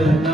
Amen.